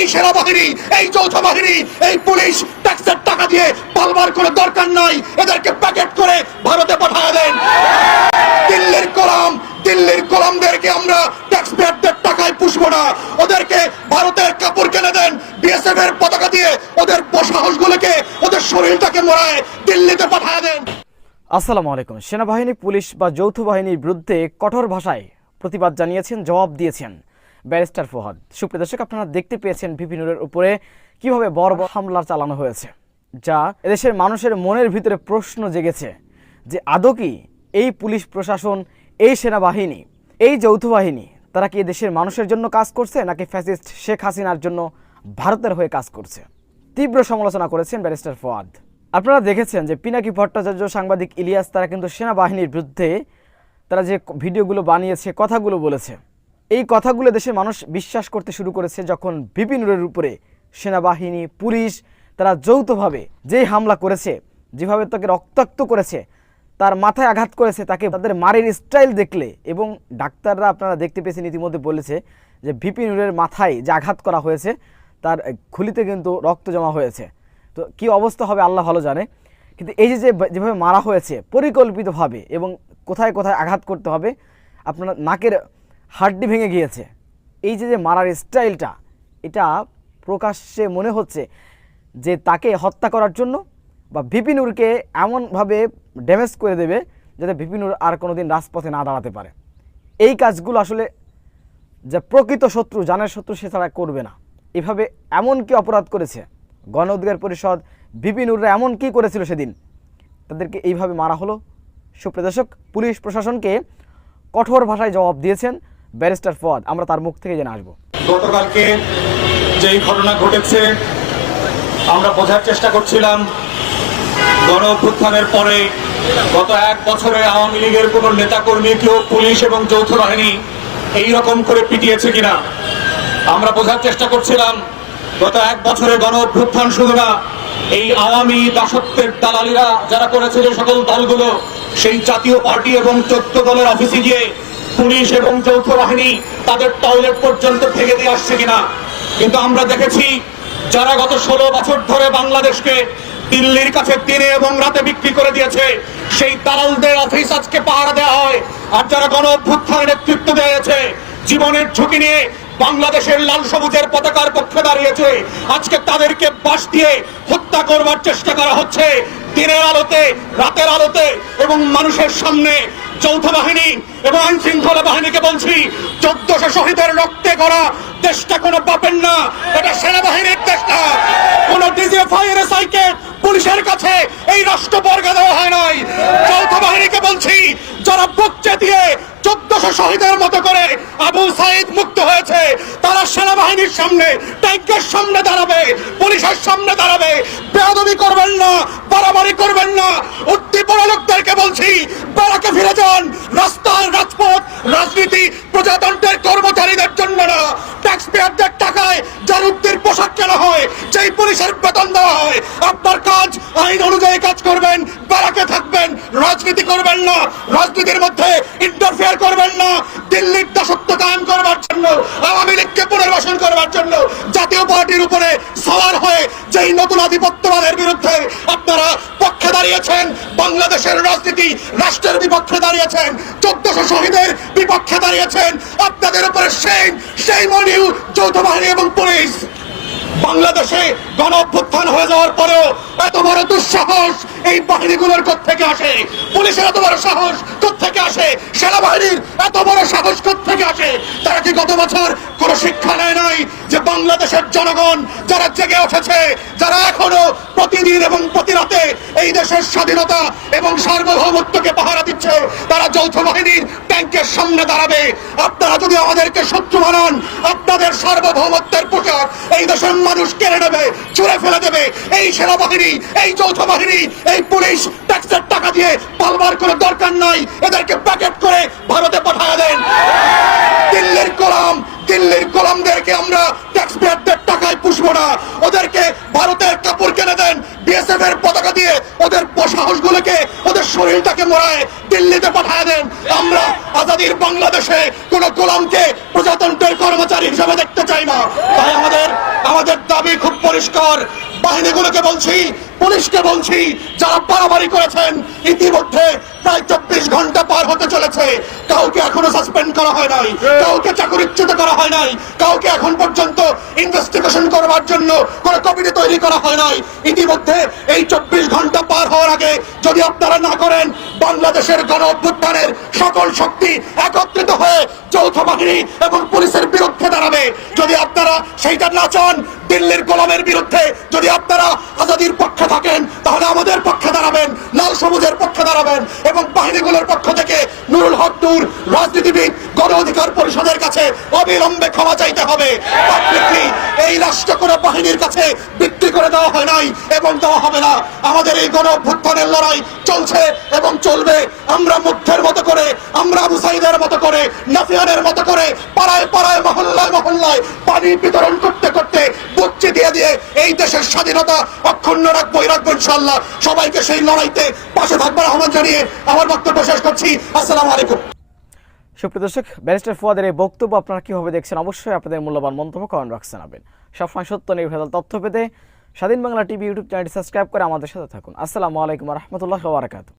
এই সেনাবাহিনী, এই যৌথ বাহিনী, এই পুলিশ ট্যাক্সের টাকা দিয়ে পালবার কোনো দরকার নাই। এদেরকে প্যাকেট করে ভারতে পাঠায় দেন। দিল্লির গোলাম দিল্লির গোলামদেরকে আমরা টাকায় পুষবো না। ওদেরকে ভারতের কাপড় কিনে দেন বিএসএফ এর পতাকা দিয়ে ওদের সাহসগুলোকে ওদের শরীরটাকে মোড়ায় দিল্লিতে পাঠায় দেন। আসসালামু আলাইকুম। সেনাবাহিনী, পুলিশ বা যৌথ বাহিনীর বিরুদ্ধে কঠোর ভাষায় প্রতিবাদ জানিয়েছেন, জবাব দিয়েছেন। ব্যারিস্টার ফোহাদ। সুপ্রিয় দর্শক, আপনারা দেখতে পেয়েছেন ভিপিনুরের উপরে কীভাবে বড় বড় হামলা চালানো হয়েছে, যা এদেশের মানুষের মনের ভিতরে প্রশ্ন জেগেছে যে, আদৌ কি এই পুলিশ প্রশাসন, এই সেনাবাহিনী, এই যৌথ বাহিনী, তারা কি দেশের মানুষের জন্য কাজ করছে, নাকি ফ্যাসিস্ট শেখ হাসিনার জন্য ভারতের হয়ে কাজ করছে? তীব্র সমালোচনা করেছেন ব্যারিস্টার ফোয়াদ আপনারা দেখেছেন যে, পিনাকি ভট্টাচার্য, সাংবাদিক ইলিয়াস, তারা কিন্তু সেনাবাহিনীর বিরুদ্ধে তারা যে ভিডিওগুলো বানিয়েছে, কথাগুলো বলেছে। এই কথাগুলো দেশের মানুষ বিশ্বাস করতে শুরু করেছে যখন বিপিনুরের উপরে সেনাবাহিনী, পুলিশ তারা যৌথভাবে যেই হামলা করেছে, যেভাবে তাকে রক্তাক্ত করেছে, তার মাথায় আঘাত করেছে, তাকে তাদের মারের স্টাইল দেখলে এবং ডাক্তাররা আপনারা দেখতে পেয়েছেন ইতিমধ্যে বলেছে যে ভিপিনুরের মাথায় যে আঘাত করা হয়েছে, তার খুলিতে কিন্তু রক্ত জমা হয়েছে। তো কি অবস্থা হবে আল্লাহ ভালো জানে। কিন্তু এই যে যেভাবে মারা হয়েছে পরিকল্পিতভাবে এবং কোথায় কোথায় আঘাত করতে হবে, আপনার নাকের হাড্ডি ভেঙে গিয়েছে। এই যে যে মারার স্টাইলটা, এটা প্রকাশ্যে মনে হচ্ছে যে তাকে হত্যা করার জন্য বা বিপিনুরকে এমনভাবে ড্যামেজ করে দেবে যাতে বিপিনুর আর কোনো দিন রাজপথে না দাঁড়াতে পারে। এই কাজগুলো আসলে যে প্রকৃত শত্রু, জানের শত্রু, সে তারা করবে না। এভাবে এমন কি অপরাধ করেছে? গণ অধিকার পরিষদ বিপিনুররা এমন কি করেছিল সেদিন? তাদেরকে এইভাবে মারা হলো। সুপ্রদর্শক পুলিশ প্রশাসনকে কঠোর ভাষায় জবাব দিয়েছেন। ব্যারিস্টার ফওয়াদ আমরা তার মুখ থেকে জেনে আসব। গতকালকে যেই ঘটনা ঘটেছে, আমরা বোঝার চেষ্টা করছিলাম, গণ অভ্যুত্থানের পরে গত এক বছরে আওয়ামী লীগের কোন নেতাকর্মীকেও পুলিশ এবং যৌথ বাহিনী এই রকম করে পিটিয়েছে কিনা, আমরা বোঝার চেষ্টা করছিলাম। গত এক বছরে গণ অভ্যুত্থান শুধু না, এই আওয়ামী দাসত্বের দালালিরা যারা করেছে যে সকল দলগুলো, সেই জাতীয় পার্টি এবং চোদ্দ দলের অফিসে গিয়ে পুলিশ এবং যৌথ বাহিনী তাদের টয়লেট পর্যন্ত ভেঙে দিয়ে আসছে কিনা? কিন্তু আমরা দেখেছি, যারা গত ষোলো বছর ধরে বাংলাদেশকে দিল্লির কাছে দিনে এবং রাতে বিক্রি করে দিয়েছে, সেই দালালদের অফিস আজকে পাহারা দেওয়া হয়। আর যারা গণ অভ্যুত্থানের নেতৃত্ব দিয়েছে, জীবনের ঝুঁকি নিয়ে বাংলাদেশের লাল সবুজের পতাকার পক্ষে দাঁড়িয়েছে, আজকে তাদেরকে বাস দিয়ে হত্যা করবার চেষ্টা করা হচ্ছে। দিনের আলোতে, রাতের আলোতে এবং মানুষের সামনে যৌথ বাহিনী এবং আইন শৃঙ্খলা বাহিনীকে বলছি, চোদ্দশো শহীদের রক্তে করা দেশটা কোনো পাবেন না, এটা সেনাবাহিনীর দেশ না। কোন পুলিশের কাছে এই রাষ্ট্র বর্গা দেওয়া হয় নাই। যৌথ বাহিনীকে বলছি, যারা বকচে দিয়ে চোদ্দশো শহীদের মতো করে আবু সাইদ মুক্ত হয়েছে, তারা সেনাবাহিনীর সামনে, ট্যাঙ্কের সামনে দাঁড়াবে, পুলিশের সামনে দাঁড়াবে। বেয়াদবি করবেন না, বাড়াবাড়ি করবেন না। উদ্দীপন লোকদেরকে বলছি ফিরে রাস্তার রাজপথ, রাজনীতি, প্রজাতন্ত্রের কর্মচারীদের জন্য না। ট্যাক্স পেয়ারদের টাকায় যার উদ্দির পোশাক কেনা হয়, যেই পুলিশের বেতন দেওয়া হয়। আপনার কাজ, আইন অনুযায়ী কাজ করবেন বেড়াকে থাকবেন, রাজনীতি করবেন না, রাজনীতির মধ্যে ইন্টারফেয়ার করবেন না, দিল্লির দাসত্ব কায়েম করবার জন্য, আওয়ামী লীগকে পুনর্বাসন করবার জন্য, জাতীয় পার্টির উপরে সওয়ার হয়ে যেই নতুন আধিপত্যবাদের বিরুদ্ধে আপনারা পক্ষে দাঁড়িয়েছেন, বাংলাদেশের রাজনীতি রাষ্ট্রের বিপক্ষে দাঁড়িয়েছেন, চোদ্দশো শহীদের বিপক্ষে দাঁড়িয়েছেন, আপনাদের উপরে সেই সেই মনিউ যৌথ বাহিনী এবং পুলিশ। বাংলাদেশে গণ অভ্যুত্থান হয়ে যাওয়ার পরেও এত বড় দুঃসাহস এই বাহিনীগুলোর থেকে আসে? পুলিশের এত বড় সাহস থেকে আসে? সেনাবাহিনীর এত বড় সাহস থেকে আসে? তারা কি গত বছর কোনো শিক্ষা নেয় নাই যে বাংলাদেশের জনগণ যারা জেগে উঠেছে, যারা এখনও প্রতিদিন এবং প্রতি রাতে এই দেশের স্বাধীনতা এবং সার্বভৌমত্বকে পাহারা যৌথ বাহিনীর ট্যাঙ্কের সামনে দাঁড়াবে। আপনারা যদি আমাদেরকে শত্রু বানান, আপনাদের সার্বভৌমত্বের পোশাক এই দেশের মানুষ কেড়ে নেবে, ছুঁড়ে ফেলে দেবে। এই সেনাবাহিনী, এই যৌথ বাহিনী, এই পুলিশ ট্যাক্সের টাকা দিয়ে পালবার কোনো দরকার নাই। এদেরকে প্যাকেট করে ভারতে পাঠায় দেন। দিল্লির গোলাম, দিল্লির গোলামদেরকে আমরা ট্যাক্স পেয়ারদের টাকায় পুষবো না। ওদেরকে ভারতের কাপড় কিনে দেন বিএসএফ এর পতাকা দিয়ে ওদের সাহসগুলোকে ওদের মরায় দিল্লিতে পাঠায় দেন। আমরা আজাদির বাংলাদেশে কোন গোলামকে প্রজাতন্ত্রের কর্মচারী হিসেবে দেখতে চাই না। তাই আমাদের আমাদের দাবি খুব পরিষ্কার। বাহিনীগুলোকে বলছি, পুলিশকে বলছি, যারা বাড়াবাড়ি করেছেন, ইতিমধ্যে প্রায় চব্বিশ ঘণ্টা পার হতে চলেছে। কাউকে এখনও সাসপেন্ড করা হয় নাই। কাউকে চাকরিচ্যুত করা হয় নাই। কাউকে এখন পর্যন্ত ইনভেস্টিগেশন করবার জন্য কোনো কমিটি তৈরি করা হয় নাই। ইতিমধ্যে এই চব্বিশ ঘণ্টা পার হওয়ার আগে যদি আপনারা না করেন বাংলাদেশের গণ অভ্যুত্থানের সকল শক্তি একত্রিত হয়ে যৌথ বাহিনী এবং পুলিশের বিরুদ্ধে দাঁড়াবে। যদি আপনারা সেইটা না চান দিল্লির গোলামের বিরুদ্ধে যদি আপনারা আজাদির পক্ষে থাকেন তাহলে আমাদের পক্ষে দাঁড়াবেন লাল সবুজের পক্ষে দাঁড়াবেন এবং বাহিনীগুলোর পক্ষ থেকে নুরুল হক নূর রাজনীতিবিদ গণ অধিকার পরিষদের কাছে অবিলম্বে ক্ষমা চাইতে হবে। এই রাষ্ট্র কোনো বাহিনীর কাছে বিক্রি করে দেওয়া হয় নাই এবং দেওয়া হবে না। আমাদের এই গণ অভ্যুত্থানের লড়াই চলছে এবং চলবে। আমরা মুগ্ধের মতো করে, আমরা আবু সাইদের মতো করে, নাফিয়ানের মতো করে পাড়ায় পাড়ায়, মহল্লায় মহল্লায় পানি বিতরণ করতে করতে বুচ্চি দিয়ে দিয়ে এই দেশের স্বাধীনতা অক্ষুণ্ণ রাখব রাখব ইনশাল্লাহ সবাইকে সেই লড়াইতে পাশে থাকবার আহ্বান জানিয়ে আমার বক্তব্য শেষ করছি। আসসালামু আলাইকুম। সুপ্রিয় দর্শক, ব্যারিস্টার ফুয়াদের এই বক্তব্য আপনারা কীভাবে দেখছেন? অবশ্যই আপনাদের মূল্যবান মন্তব্য কমেন্ট বক্সে জানাবেন। সবসময় সত্য, নির্ভেজাল তথ্য পেতে স্বাধীন বাংলা টিভি ইউটিউব চ্যানেলটি সাবস্ক্রাইব করে আমাদের সাথে থাকুন। আসসালামু আলাইকুম রহমতুল্লাহ বারাকাতু